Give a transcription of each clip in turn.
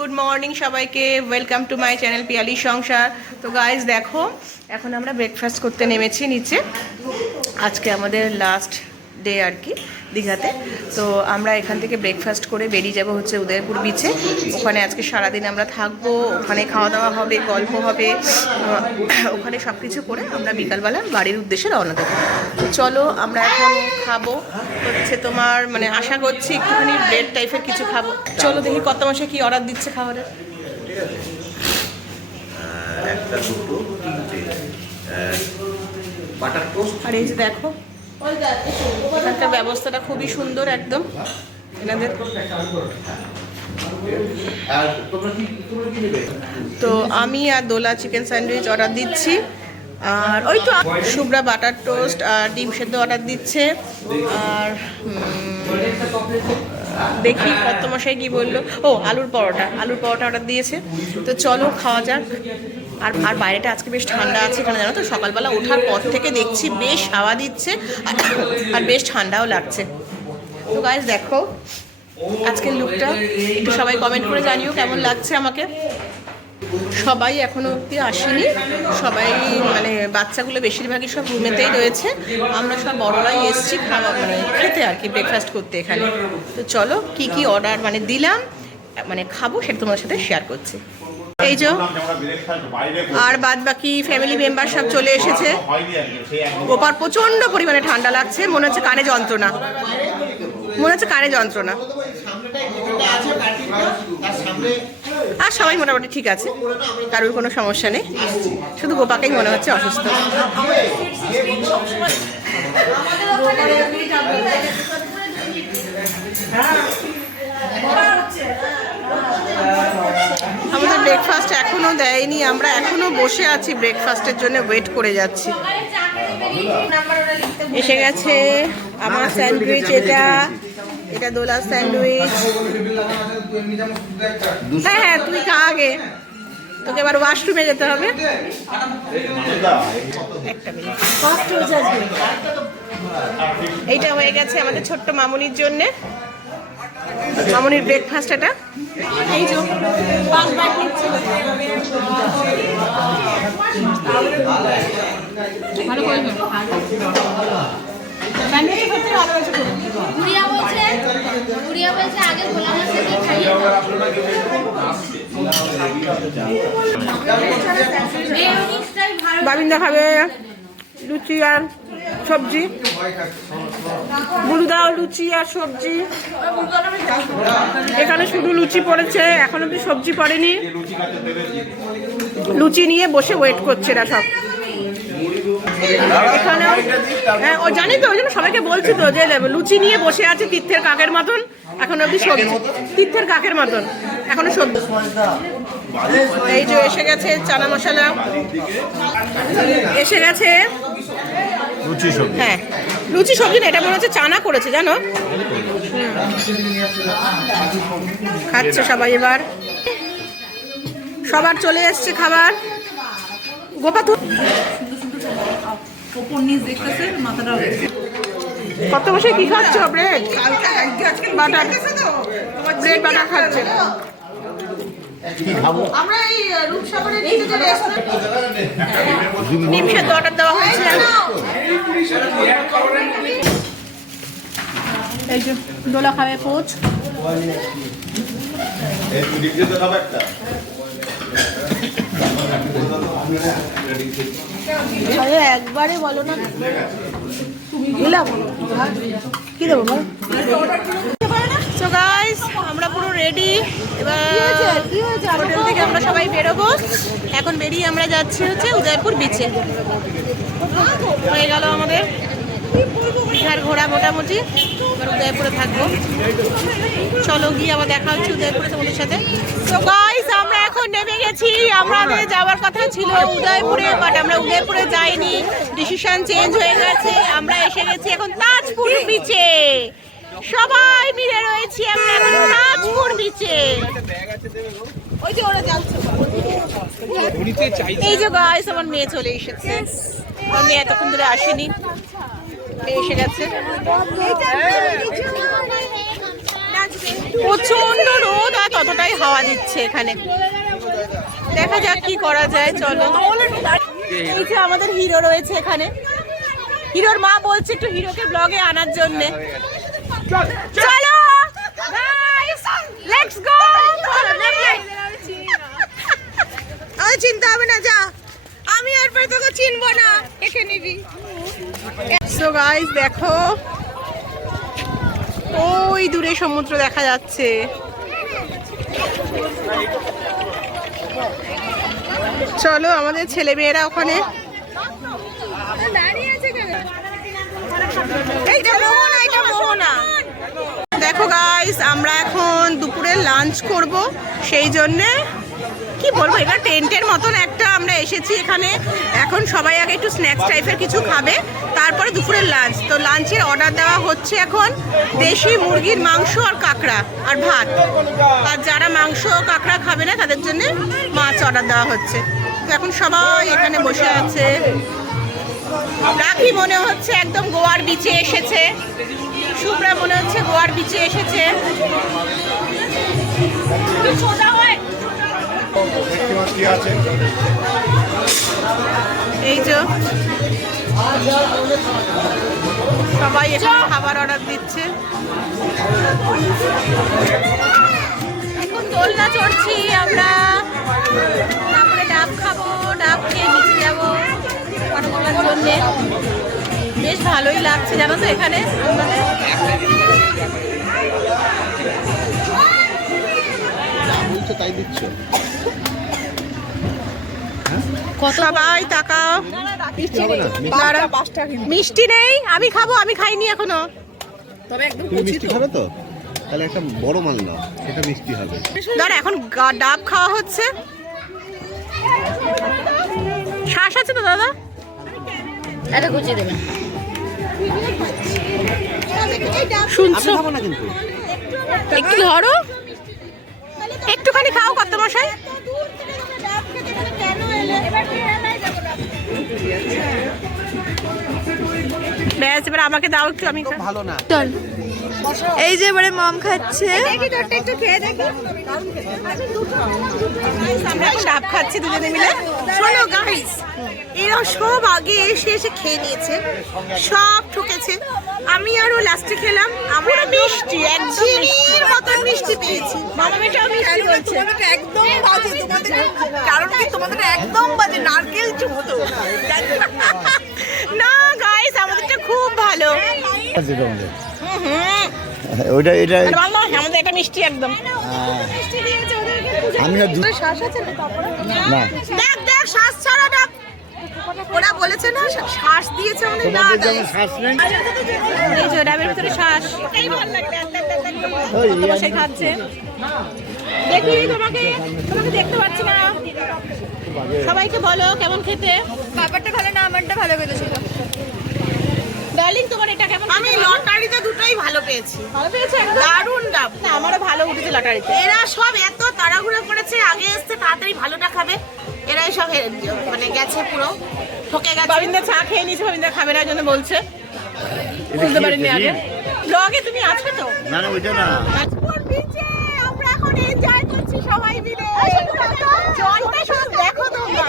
Good morning সবাইকে, welcome to my channel Piyali সংসার। তো গাইজ দেখো, এখন আমরা ব্রেকফাস্ট করতে নেমেছি নিচে। আজকে আমাদের লাস্ট ডে আর কি দীঘাতে। তো আমরা এখান থেকে ব্রেকফাস্ট করে বেরিয়ে যাব হচ্ছে উদয়পুর বিচে। ওখানে আজকে সারাদিন আমরা থাকবো, ওখানে খাওয়া দাওয়া হবে, গল্প হবে, ওখানে সব কিছু করে আমরা বিকালবেলা বাড়ির উদ্দেশ্যে রওনা দেবো। চলো আমরা এখন খাবো হচ্ছে তোমার মানে আশা করছি একটুখানি ব্রেড টাইপের কিছু খাবো। চলো দেখি কত মাসে কি অর্ডার দিচ্ছে খাবারের। আর এই যে দেখো এখানকার ব্যবস্থাটা খুবই সুন্দর একদম এনাদের। তো আমি আর দোলা চিকেন স্যান্ডউইচ অর্ডার দিচ্ছি, আর ওই তো শুভ্রা বাটার টোস্ট আর ডিম সেদ্ধ অর্ডার দিচ্ছে। আর দেখি কত মশাই কি বললো, ও আলুর পরোটা অর্ডার দিয়েছে। তো চলো খাওয়া যাক। আর বাইরেটা আজকে বেশ ঠান্ডা আছে এখানে, জানো তো সকালবেলা ওঠার পর থেকে দেখছি বেশ হাওয়া দিচ্ছে আর বেশ ঠান্ডাও লাগছে। তো গাইস দেখো আজকের লুকটা, একটু সবাই কমেন্ট করে জানিও কেমন লাগছে আমাকে। সবাই এখনো অব্দি আসেনি, সবাই মানে বাচ্চাগুলো বেশিরভাগই সব রুমেতেই রয়েছে। আমরা সব বড়রাই এসছি খাওয়া মানে খেতে আর কি, ব্রেকফাস্ট করতে এখানে। তো চলো কি কি অর্ডার মানে দিলাম মানে খাবো সেটা তোমাদের সাথে শেয়ার করছি। এই যে আর বাদ বাকি ফ্যামিলি মেম্বার সব চলে এসেছে। গোপার প্রচন্ড পরিমাণে ঠান্ডা লাগছে, মনে হচ্ছে কানে যন্ত্রণা, আর সবাই মোটামুটি ঠিক আছে, কারোর কোনো সমস্যা নেই, শুধু গোপাকেই মনে হচ্ছে অসুস্থ। আমাদের ব্রেকফাস্ট এখনো দেয়নি, আমরা এখনো বসে আছি ব্রেকফাস্টের জন্য ওয়েট করে যাচ্ছি। এসে গেছে আমার স্যান্ডউইচ, এটা দোলার স্যান্ডউইচ। হ্যাঁ তুই খা আগে, তোকে এবার ওয়াশরুমে যেতে হবে। এইটা হয়ে গেছে আমাদের ছোট্ট মামুনির জন্যে, মামুনির ব্রেকফাস্ট এটা। এই যে বাবিন্দা খাবে লুচি আর সবজি, বুলুদাও লুচি আর সবজি। এখানে শুধু লুচি পড়েছে, এখন অব্দি সবজি পড়েনি। লুচি নিয়ে বসে ওয়েট করছে এরা সব এখানেও। হ্যাঁ ও জানি তো, ওই জন্য সবাইকে বলছি তো যে লুচি নিয়ে বসে আছে তীর্থের কাকের মতন। এখন অব্দি সবজি, তীর্থের কাকের মতন এখনো সবজি। এই যে এসে গেছে চানা মশলা, এসে গেছে হ্যাঁ লুচি সবজি না, এটা মনে হচ্ছে চানা করেছে জানো। খাচ্ছে সবাই, এবার সবার চলে এসছে খাবার। গোপা তো কত বসে কি খাচ্ছ? ব্রেড বাটার, ব্রেড বাটার খাচ্ছে। ডিম সেদ্ধ অর্ডার দেওয়া হয়েছে। এই যে দোলা খাবে পোচ। একবারে বলো না কি দেবো। তো গাইস আমরা পুরো রেডি, এবার হোটেল থেকে আমরা সবাই বেরোবো। এখন বেরিয়ে আমরা যাচ্ছি হচ্ছে উদয়পুর বিচে। হয়ে গেল আমাদের দীঘার ঘোরা মোটামুটি, এবার উদয়পুরে থাকবো। চলো গিয়ে আবার দেখা হচ্ছে উদয়পুরে তোমাদের সাথে। তো গাইস আমরা এখন নেমে গেছি, আমাদের যাওয়ার কথা ছিল উদয়পুরে, বাট আমরা উদয়পুরে যাইনি, ডিসিশন চেঞ্জ হয়ে গেছে। আমরা এসে গেছি এখন তাজপুর বিচে, সবাই মিলে রয়েছি আমরা এখন তাজপুর বিচে। এই যে গাইস আমার মেয়ে চলে এসেছে, আমি এতক্ষণ ধরে আসেনি, এসে গেছে। প্রচন্ড রোদ আর ততটাই হাওয়া দিচ্ছে এখানে। দেখা যাক কি করা যায়, চলো। এই যে আমাদের হিরো রয়েছে এখানে, হিরোর মা বলছে একটু হিরোকে ব্লগে আনার জন্য। চলো গাইস, লেটস গো। আরে চিন্তা হবে না, যা, আমি আর পরে তোকে চিনবো না, দেখে নিবি। সো গাইস দেখো, ওই দূরে সমুদ্র দেখা যাচ্ছে। চলো, আমাদের ছেলে মেয়েরা ওখানে। দেখো গাইস, আমরা এখন দুপুরে লাঞ্চ করব, সেই জন্যে কি বলবো, এটা টেন্টের মতন একটা আমরা এসেছি এখানে। এখন সবাই আগে একটু স্ন্যাক্স টাইপের কিছু খাবে, তারপরে দুপুরের লাঞ্চ। তো লাঞ্চের অর্ডার দেওয়া হচ্ছে এখন দেশি মুরগির মাংস আর কাঁকড়া আর ভাত। আর যারা মাংস কাঁকড়া খাবে না তাদের জন্য মাছ অর্ডার দেওয়া হচ্ছে। তো এখন সবাই এখানে বসে আছে। রাখি মনে হচ্ছে একদম গোয়ার বিচে এসেছে, শুভ্রা মনে হচ্ছে গোয়ার বিচে এসেছে। এই যে সবাই এখানে খাবার অর্ডার দিচ্ছে। এখন দোলনা চড়ছি আমরা, তারপরে ডাব খাবো, ডাব খেয়ে নিচে যাবো ফটো তোলার জন্যে। বেশ ভালোই লাগছে জানো তো এখানে। তাই দিচ্ছ, সবাই তাকাও। মিষ্টি নেই, আমি খাবো, আমি খাইনি এখনো। তুমি মিষ্টি খাবে তো? তাহলে একটা বড় মাল নাও, সেটা মিষ্টি হবে। দাঁড়া, এখন ডাব খাওয়া হচ্ছে। শ্বাস আছে তো দাদা? এটা গুছিয়ে দেবেন। শুনছো? খাবো না কিন্তু। একটু ধরো, একটুখানি খাও কত মশাই। ব্যাস, এবার আমাকে দাও একটু, আমি ভালো না। চল, এই যে এবারে মম খাচ্ছে। আমরা এখন ডাব খাচ্ছি দুজনে মিলে। শোনো গাইস, এরা সব আগে এসে এসে খেয়ে নিয়েছে, সব ঠকেছে। আমি আরো লাস্টে খেলাম। আমরা মিষ্টি একদম মতন মিষ্টি পেয়েছি। মামা মেয়েটাও মিষ্টি বলছে। একদম বাজে তোমাদের, কারণ কি তোমাদের একদম বাজে, নারকেল যুক্ত। না গাইস, আমাদেরটা খুব ভালো। ওইটা এটা আমাদের এটা মিষ্টি একদম। আমি না না, দেখ দেখ, শ্বাস ছাড়া ডাব। ওরা বলেছে না শ্বাস দিয়েছে, মানে না দেয়। শ্বাস নেই। এই যে ডাবের ভিতরে শ্বাস। সে খাচ্ছে। দেখি তোমাকে, তোমাকে দেখতে পাচ্ছি না। সবাইকে বলো কেমন খেতে। ব্যাপারটা ভালো না, আমারটা ভালো করেছিল। ডার্লিং, তোমার এটা কেমন? আমি লটারিতে দুটোই ভালো পেয়েছি। ভালো পেয়েছে, দারুণ ডাব। না, আমারও ভালো উঠেছে লটারিতে। এরা সব এত তাড়াহুড়ো করেছে, আগে এসে তাড়াতাড়ি ভালোটা খাবে। এরাই সব মানে গেছে, পুরো ঠকে গেছে। গোবিন্দা চা খেয়ে নিয়েছে, গোবিন্দা খাবে না জন্য বলছে, বুঝতে পারিনি আগে। ব্লগে তুমি আছো তো? না না, ওইটা না। আমরা এখন এনজয় করছি সবাই মিলে। জলটা সব দেখো তোমরা,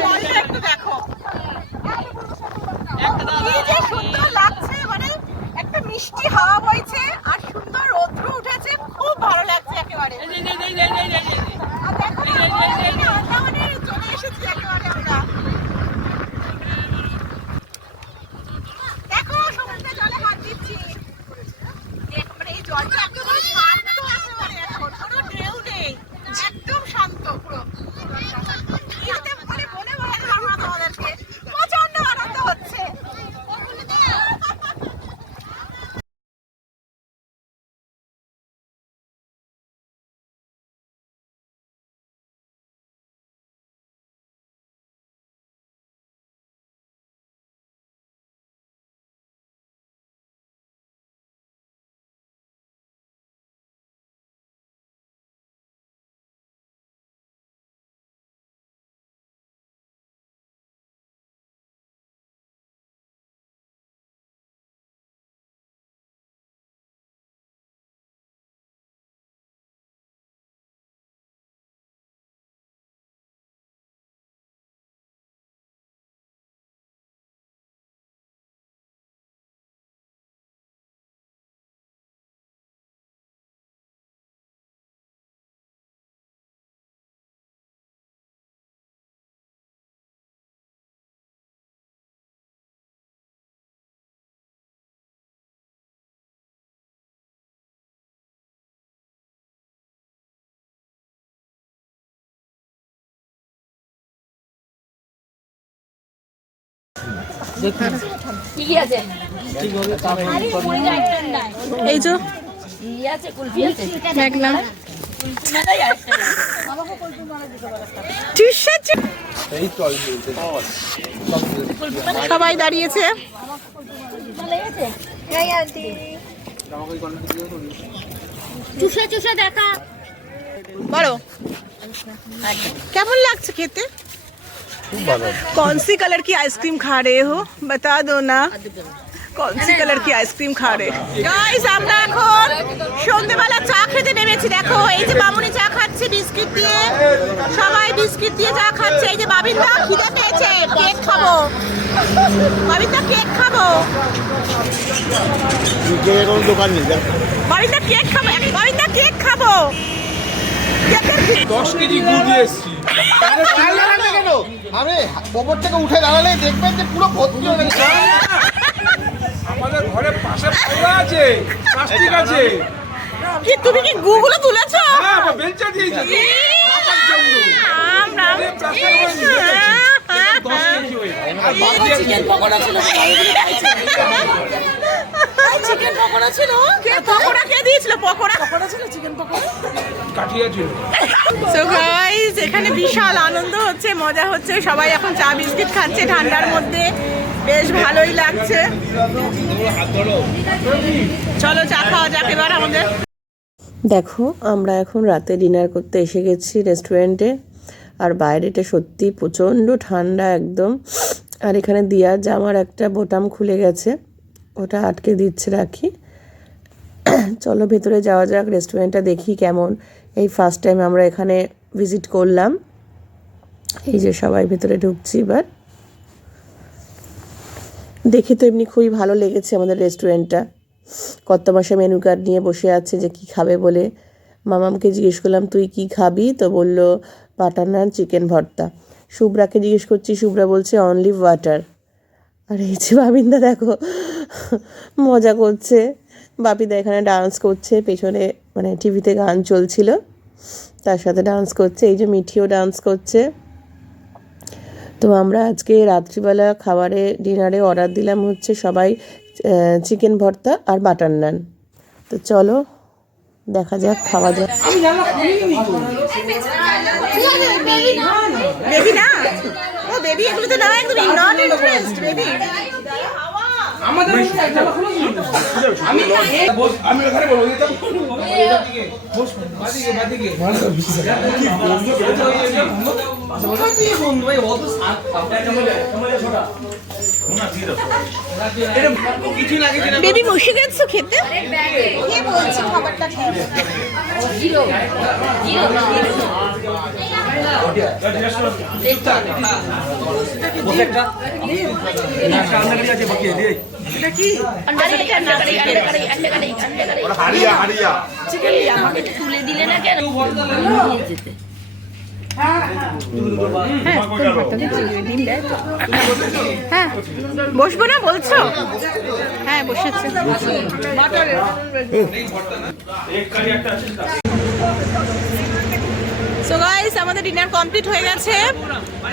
জলটা একটু দেখো, কি যে সুন্দর লাগছে। মানে একটা মিষ্টি হাওয়া বইছে আর সুন্দর রৌদ্র উঠেছে, খুব ভালো লাগছে একেবারে। আর দেখো না, চলে এসেছি একেবারে আমরা। দেখো সমুদ্রে জলে হাত দিচ্ছি, মানে এই জলটা একেবারে শান্ত, একেবারে এখন কোনো ঢেউ নেই, একদম শান্ত পুরো। মনে মনে তোমাদেরকে প্রচন্ড আনন্দ হচ্ছে। কি আছে আরে পড়ে যায় ঠান্ডায় এই যে কি আছে কুলফি আছে দেখলাম মেলাই আছে সবাই দাঁড়িয়েছে। মেলাই আছে এই আন্টি চুষা চুষা দেখা বলো কেমন লাগছে খেতে? খুব ভালো। कौन सी कलर की आइसक्रीम खा रहे हो बता दो ना कौन सी कलर की आइसक्रीम खा रहे हो गाइस আমরা এখন সন্ধ্যাবেলা চা খেতে নেমেছি। দেখো এই যে মামুনি চা খাচ্ছে বিস্কিট দিয়ে, সবাই বিস্কিট দিয়ে চা খাচ্ছে। এই যে বাবিনদা খিদে পেয়েছে, কেক খাবো। বাবিনদা কেক খাবো, কেকের কোনো দোকান নেই দেখ। বাবিনদা কেক খাবো, বাবিনদা কেক খাবো। কেকের 10 কেজি গুড় দিয়ে এসছি। আরে গোবর থেকে উঠে দাঁড়ালে দেখবেন যে পুরো ভর্তি হয়ে গেছে। আমাদের ঘরের পাশে পাওয়া আছে, প্লাস্টিক আছে। কি তুমি কি গুগুলো তুলেছো? হ্যাঁ, বেলচা দিয়েছি। আমরা চিকেন পকোড়া ছিল চিকেন পকোড়া ছিল পকোড়া কে দিয়েছিল? পকোড়া ছিল চিকেন পকোড়া কাঠিয়া ছিল। সো গাইস এখানে বিশাল আনন্দ হচ্ছে, মজা হচ্ছে। সবাই এখন চা বিস্কিট খাচ্ছে ঠান্ডার মধ্যে, বেশ ভালোই লাগছে। চলো চা খাওয়া যাক এবার আমাদের। দেখো আমরা এখন রাতে ডিনার করতে এসে গেছি রেস্টুরেন্টে। আর বাইরেটা সত্যি প্রচণ্ড ঠান্ডা একদম। আর এখানে দিয়ার জামার একটা বোতাম খুলে গেছে, ওটা আটকে দিচ্ছে রাখি। চলো ভেতরে যাওয়া যাক, রেস্টুরেন্টটা দেখি কেমন। এই ফার্স্ট টাইম আমরা এখানে ভিজিট করলাম। এই যে সবাই ভেতরে ঢুকছি এবার। দেখে তো এমনি খুবই ভালো লেগেছে আমাদের রেস্টুরেন্টটা। কত মাসে মেনু কার্ড নিয়ে বসে আছে যে কি খাবে বলে। মামামকে জিজ্ঞেস করলাম তুই কি খাবি, তো বললো বাটার নান চিকেন ভর্তা। শুভ্রাকে জিজ্ঞেস করছি, শুভ্রা বলছে অনলি ওয়াটার। আর এই যে বাবিনদা দেখো মজা করছে, বাপিদা এখানে ডান্স করছে পেছনে, মানে টিভিতে গান চলছিল তার সাথে ডান্স করছে। এই যে মিঠিও ডান্স করছে। তো আমরা আজকে রাত্রিবেলা খাবারে ডিনারে অর্ডার দিলাম হচ্ছে সবাই চিকেন ভর্তা আর বাটার নান। তো চলো দেখা যাক, খাওয়া যাক। বেবি না, ও বেবি এগুলো তো না, একদম নট ইন্টারেস্ট বেবি। আমাদের আমি ওখানে বলবো বস বাদিকে বাদিকে কি বন্ধু ভাই অত সাত ছোটা কিছু না কিছু না বেবি বসে গেছো খেতে? কে বলছে খাবারটা খাবে জিরো জিরো তুলে দিলে না কেন যেতে হ্যাঁ বসবো না বলছো? হ্যাঁ বসেছে। সো গাইস আমাদের ডিনার কমপ্লিট হয়ে গেছে।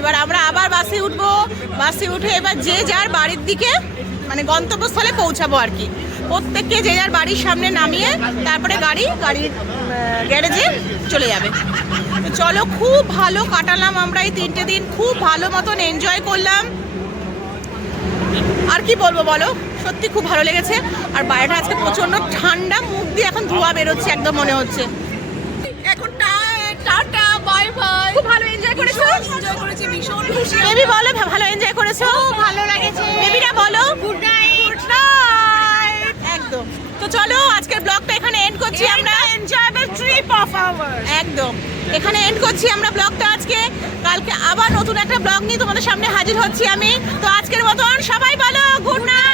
এবার আমরা আবার বাসে উঠবো। বাসে উঠে এবার যে যার বাড়ির দিকে মানে গন্তব্যস্থলে পৌঁছাবো আর কি। প্রত্যেককে যে যার বাড়ির সামনে নামিয়ে তারপরে গাড়ির গ্যারেজে চলে যাবে। তো চলো, খুব ভালো কাটালাম আমরা এই 3টে দিন, খুব ভালো মতন এনজয় করলাম। আর কি বলবো বলো, সত্যি খুব ভালো লেগেছে। আর বাইরেটা আজকে প্রচন্ড ঠান্ডা, মুখ দিয়ে এখন ধোঁয়া বেরোচ্ছে একদম মনে হচ্ছে। এখন টাটা বাই বাই। খুব ভালো এনজয় করেছো? এনজয় করেছি, ভীষণ খুশি। বেবি বলো ভালো এনজয় করেছো? ভালো লেগেছে। বেবিরা বলো গুড নাইট। গুড নাইট একদম। তো চলো আজকের ব্লগটা এখানে এন্ড করছি আমরা। এনজয়েবল ট্রিপ অফ আওয়ার্স একদম এখানে এন্ড করছি আমরা ব্লগটা আজকে। কালকে আবার নতুন একটা ব্লগ নিয়ে তোমাদের সামনে হাজির হচ্ছি আমি। তো আজকের মতন সবাই বলো গুড নাইট।